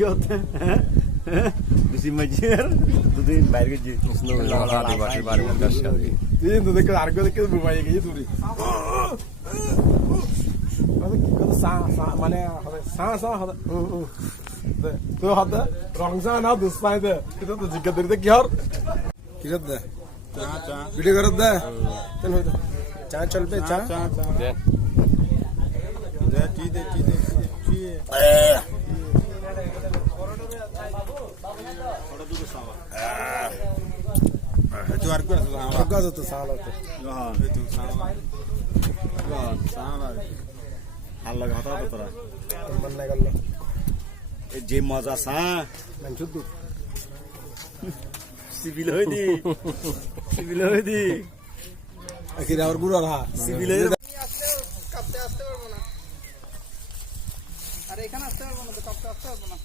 কি হতে বেশি মজিয়ার দুদিন বাইরে গেছি তুই তো দেখে আর কেউ দেখে মোবাইল গেছি তুই মানে সা সা তুই হাত রংসা না দুসপাই দে এটা তো জিজ্ঞাসা দিতে কি হর কি করতে ভিডিও করতে দে চল হইতো চা চলবে চা দে টি দে আর কো আছে তো সালা তো ভাল লাগে হতা হতো তোরা মন না গেল যে মজা সা মান শুদ্ধ সিভিল হই দি আখির আর গুড়া রহা সিভিল কাঁপতে আসতে পারবো না, আর এখানে আসতে পারবো না তো, কাঁপতে আসতে পারবো না।